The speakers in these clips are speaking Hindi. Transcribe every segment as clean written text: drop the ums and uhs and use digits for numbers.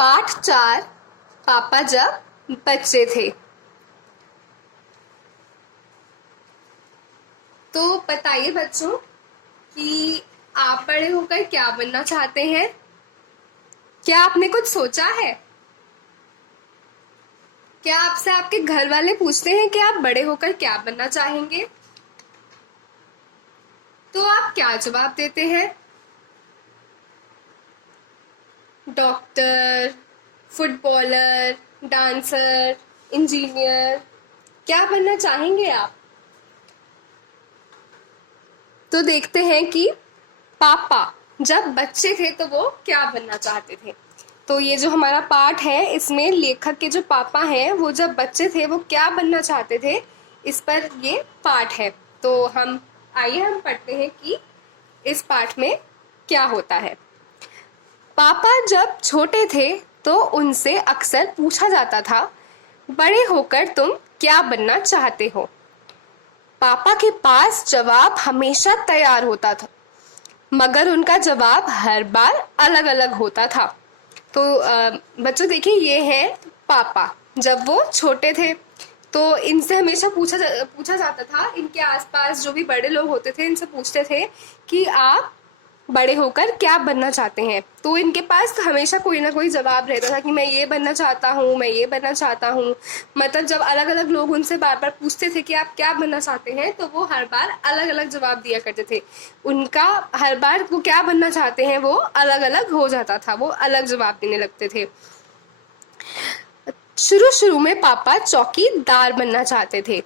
पाठ 4 पापा जब बच्चे थे। तो बताइए बच्चों कि आप बड़े होकर क्या बनना चाहते हैं? क्या आपने कुछ सोचा है? क्या आपसे आपके घर वाले पूछते हैं कि आप बड़े होकर क्या बनना चाहेंगे? तो आप क्या जवाब देते हैं? डॉक्टर, फुटबॉलर, डांसर, इंजीनियर, क्या बनना चाहेंगे आप? तो देखते हैं कि पापा जब बच्चे थे तो वो क्या बनना चाहते थे। तो ये जो हमारा पाठ है इसमें लेखक के जो पापा हैं वो जब बच्चे थे वो क्या बनना चाहते थे, इस पर ये पाठ है। तो आइए हम पढ़ते हैं कि इस पाठ में क्या होता है। पापा जब छोटे थे तो उनसे अक्सर पूछा जाता था, बड़े होकर तुम क्या बनना चाहते हो? पापा के पास जवाब हमेशा तैयार होता था, मगर उनका जवाब हर बार अलग अलग होता था। तो बच्चों देखिए, ये है पापा जब वो छोटे थे तो इनसे हमेशा पूछा जाता था। इनके आसपास जो भी बड़े लोग होते थे इनसे पूछते थे कि आप बड़े होकर क्या बनना चाहते हैं। तो इनके पास हमेशा कोई ना कोई जवाब रहता था कि मैं ये बनना चाहता हूँ, मैं ये बनना चाहता हूँ। मतलब जब अलग अलग लोग उनसे बार बार पूछते थे कि आप क्या बनना चाहते हैं तो वो हर बार अलग अलग जवाब दिया करते थे। उनका हर बार वो क्या बनना चाहते हैं वो अलग अलग हो जाता था, वो अलग जवाब देने लगते थे। शुरू शुरू में पापा चौकीदार बनना चाहते थे।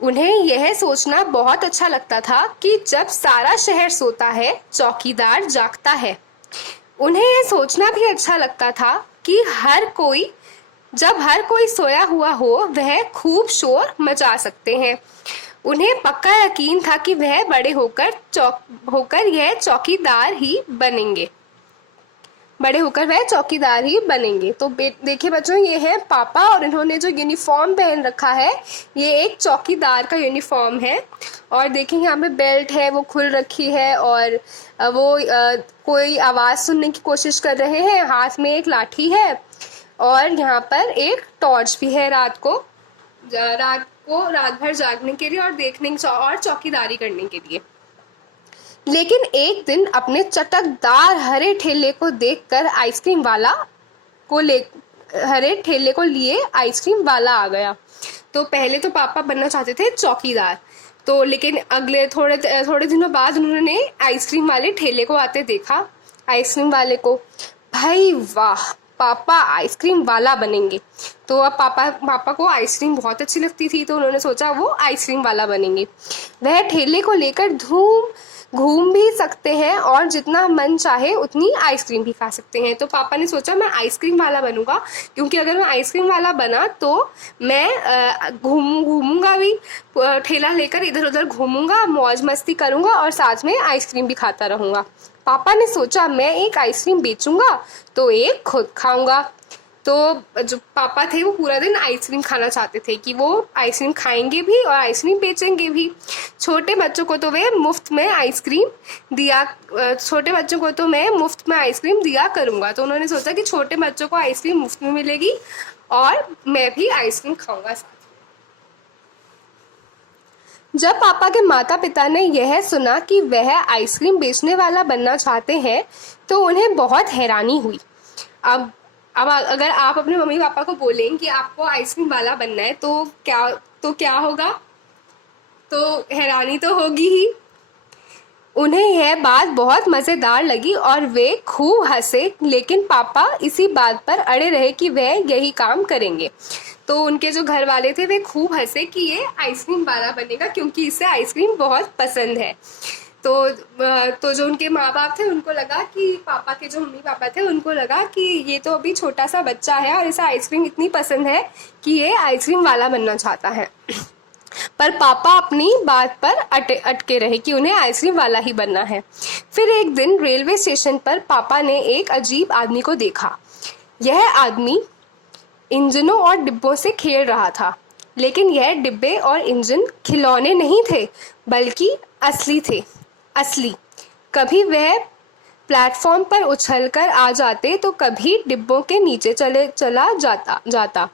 उन्हें यह सोचना बहुत अच्छा लगता था कि जब सारा शहर सोता है चौकीदार जागता है। उन्हें यह सोचना भी अच्छा लगता था कि जब हर कोई सोया हुआ हो वह खूब शोर मचा सकते हैं। उन्हें पक्का यकीन था कि वह बड़े होकर यह चौकीदार ही बनेंगे। बड़े होकर वह चौकीदार ही बनेंगे। तो देखिए बच्चों, ये है पापा और इन्होंने जो यूनिफॉर्म पहन रखा है ये एक चौकीदार का यूनिफॉर्म है। और देखिए यहाँ पे बेल्ट है वो खुल रखी है और वो कोई आवाज़ सुनने की कोशिश कर रहे हैं। हाथ में एक लाठी है और यहाँ पर एक टॉर्च भी है रात भर जागने के लिए और देखने और चौकीदारी करने के लिए। लेकिन एक दिन अपने चटकदार हरे ठेले को देखकर हरे ठेले को लिए आइसक्रीम वाला आ गया। तो पहले तो पापा बनना चाहते थे चौकीदार, तो लेकिन अगले थोड़े दिनों बाद उन्होंने आइसक्रीम वाले ठेले को आते देखा। आइसक्रीम वाले को, भाई वाह, पापा आइसक्रीम वाला बनेंगे। तो अब पापा को आइसक्रीम बहुत अच्छी लगती थी तो उन्होंने सोचा वो आइसक्रीम वाला बनेंगे। वह ठेले को लेकर घूम भी सकते हैं और जितना मन चाहे उतनी आइसक्रीम भी खा सकते हैं। तो पापा ने सोचा मैं आइसक्रीम वाला बनूंगा, क्योंकि अगर मैं आइसक्रीम वाला बना तो मैं घूमूंगा भी, ठेला लेकर इधर उधर घूमूंगा, मौज मस्ती करूंगा और साथ में आइसक्रीम भी खाता रहूंगा। पापा ने सोचा मैं एक आइसक्रीम बेचूंगा तो एक खुद खाऊंगा। तो जो पापा थे वो पूरा दिन आइसक्रीम खाना चाहते थे कि वो आइसक्रीम खाएंगे भी और आइसक्रीम बेचेंगे भी। छोटे बच्चों को तो मैं मुफ्त में आइसक्रीम दिया करूंगा। तो उन्होंने सोचा कि छोटे बच्चों को आइसक्रीम मुफ्त में मिलेगी और मैं भी आइसक्रीम खाऊंगा साथ। जब पापा के माता पिता ने यह सुना कि वह आइसक्रीम बेचने वाला बनना चाहते हैं तो उन्हें बहुत हैरानी हुई। अब अगर आप अपने मम्मी पापा को बोलें कि आपको आइसक्रीम वाला बनना है तो क्या होगा? तो हैरानी तो होगी ही। उन्हें यह बात बहुत मज़ेदार लगी और वे खूब हंसे, लेकिन पापा इसी बात पर अड़े रहे कि वह यही काम करेंगे। तो उनके जो घर वाले थे वे खूब हंसे कि ये आइसक्रीम वाला बनेगा क्योंकि इसे आइसक्रीम बहुत पसंद है। तो जो उनके माँ बाप थे उनको लगा कि पापा के जो मम्मी पापा थे उनको लगा कि ये तो अभी छोटा सा बच्चा है और इसे आइसक्रीम इतनी पसंद है कि ये आइसक्रीम वाला बनना चाहता है। पर पापा अपनी बात पर अटके रहे कि उन्हें आइसक्रीम वाला ही बनना है। फिर एक दिन रेलवे स्टेशन पर पापा ने एक अजीब आदमी को देखा। यह आदमी इंजनों और डिब्बों से खेल रहा था, लेकिन यह डिब्बे और इंजन खिलौने नहीं थे बल्कि असली थे। प्लेटफॉर्म पर उछलकर आ जाते तो कभी डिब्बों के नीचे चला जाता।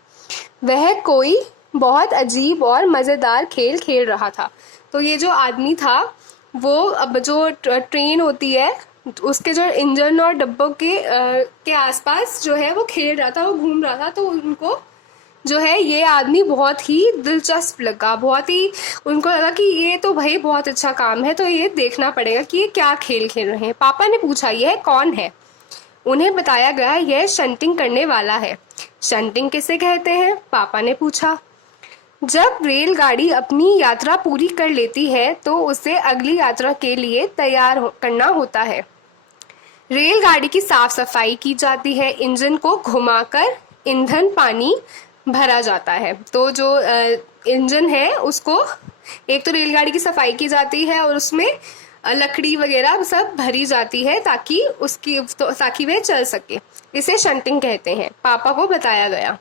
वह कोई बहुत अजीब और मज़ेदार खेल खेल रहा था। तो ये जो आदमी था वो अब जो ट्रेन होती है उसके जो इंजन और डिब्बों के आसपास जो है वो खेल रहा था, वो घूम रहा था। तो उनको जो है ये आदमी बहुत ही दिलचस्प लगा, बहुत ही उनको लगा कि ये तो भाई बहुत अच्छा काम है, तो ये देखना पड़ेगा कि ये क्या खेल खेल रहे हैं। पापा ने पूछा, यह कौन है? उन्हें बताया गया यह शंटिंग करने वाला है। शंटिंग किसे कहते हैं? पापा ने पूछा। जब रेलगाड़ी अपनी यात्रा पूरी कर लेती है तो उसे अगली यात्रा के लिए तैयार करना होता है। रेलगाड़ी की साफ सफाई की जाती है, इंजन को घुमाकर ईंधन पानी भरा जाता है। तो जो इंजन है उसको एक तो रेलगाड़ी की सफाई की जाती है और उसमें लकड़ी वगैरह सब भरी जाती है ताकि वह चल सके। इसे शंटिंग कहते हैं। पापा को बताया गया।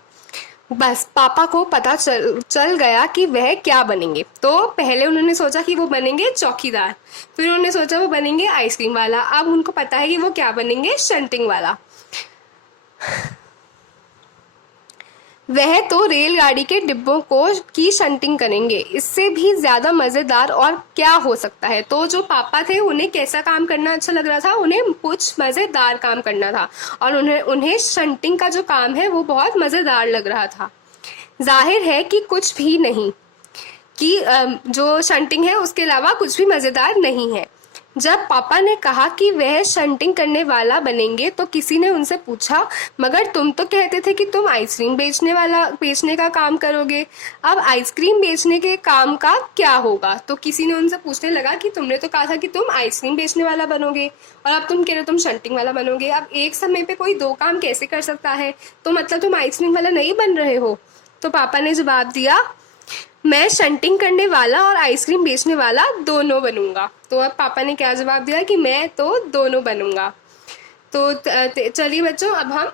बस पापा को पता चल गया कि वह क्या बनेंगे। तो पहले उन्होंने सोचा कि वो बनेंगे चौकीदार, फिर उन्होंने सोचा वो बनेंगे आइसक्रीम वाला, अब उनको पता है कि वो क्या बनेंगे, शंटिंग वाला। वह तो रेलगाड़ी के डिब्बों की शंटिंग करेंगे। इससे भी ज्यादा मजेदार और क्या हो सकता है। तो जो पापा थे उन्हें कैसा काम करना अच्छा लग रहा था, उन्हें कुछ मजेदार काम करना था और उन्हें शंटिंग का जो काम है वो बहुत मजेदार लग रहा था। जाहिर है कि कुछ भी नहीं, कि जो शंटिंग है उसके अलावा कुछ भी मजेदार नहीं है। जब पापा ने कहा कि वह शंटिंग करने वाला बनेंगे तो किसी ने उनसे पूछा, मगर तुम तो कहते थे कि तुम आइसक्रीम बेचने का काम करोगे, अब आइसक्रीम बेचने के काम का क्या होगा? तो किसी ने उनसे पूछने लगा कि तुमने तो कहा था कि तुम आइसक्रीम बेचने वाला बनोगे और अब तुम कह रहे हो तुम शंटिंग वाला बनोगे। अब एक समय पे कोई दो काम कैसे कर सकता है? तो मतलब तुम आइसक्रीम वाला नहीं बन रहे हो? तो पापा ने जवाब दिया, मैं शंटिंग करने वाला और आइसक्रीम बेचने वाला दोनों बनूंगा। तो अब पापा ने क्या जवाब दिया कि मैं तो दोनों बनूंगा। तो चलिए बच्चों, अब हम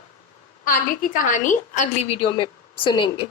आगे की कहानी अगली वीडियो में सुनेंगे।